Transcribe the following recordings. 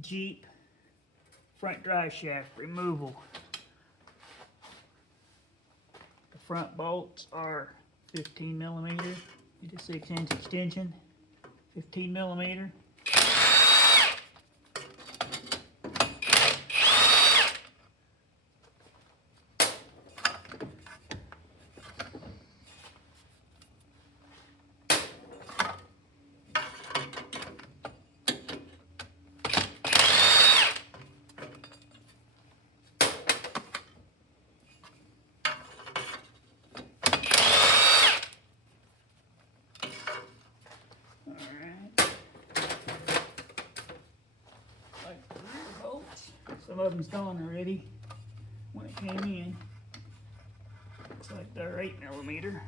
Jeep front drive shaft removal. The front bolts are 15 millimeter, 56-inch extension, 15 millimeter. Some of them's gone already when it came in. Looks like they're 8 millimeter.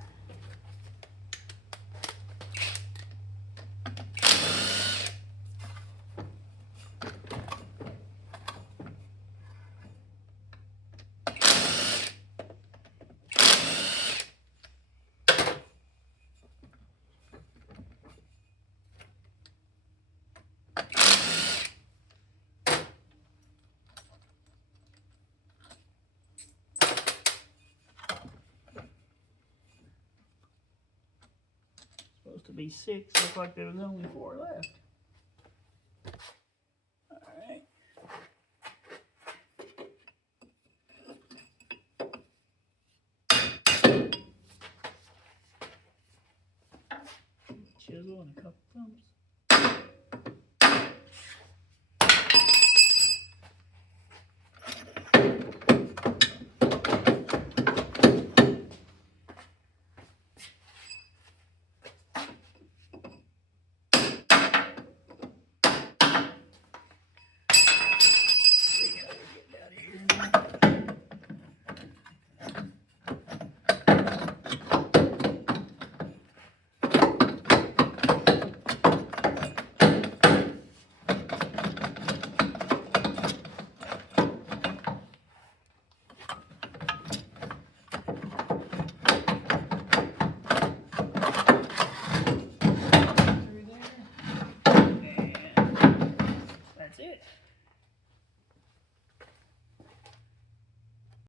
Supposed to be 6, looked like there was only 4 left. Alright. Chisel and a couple thumbs.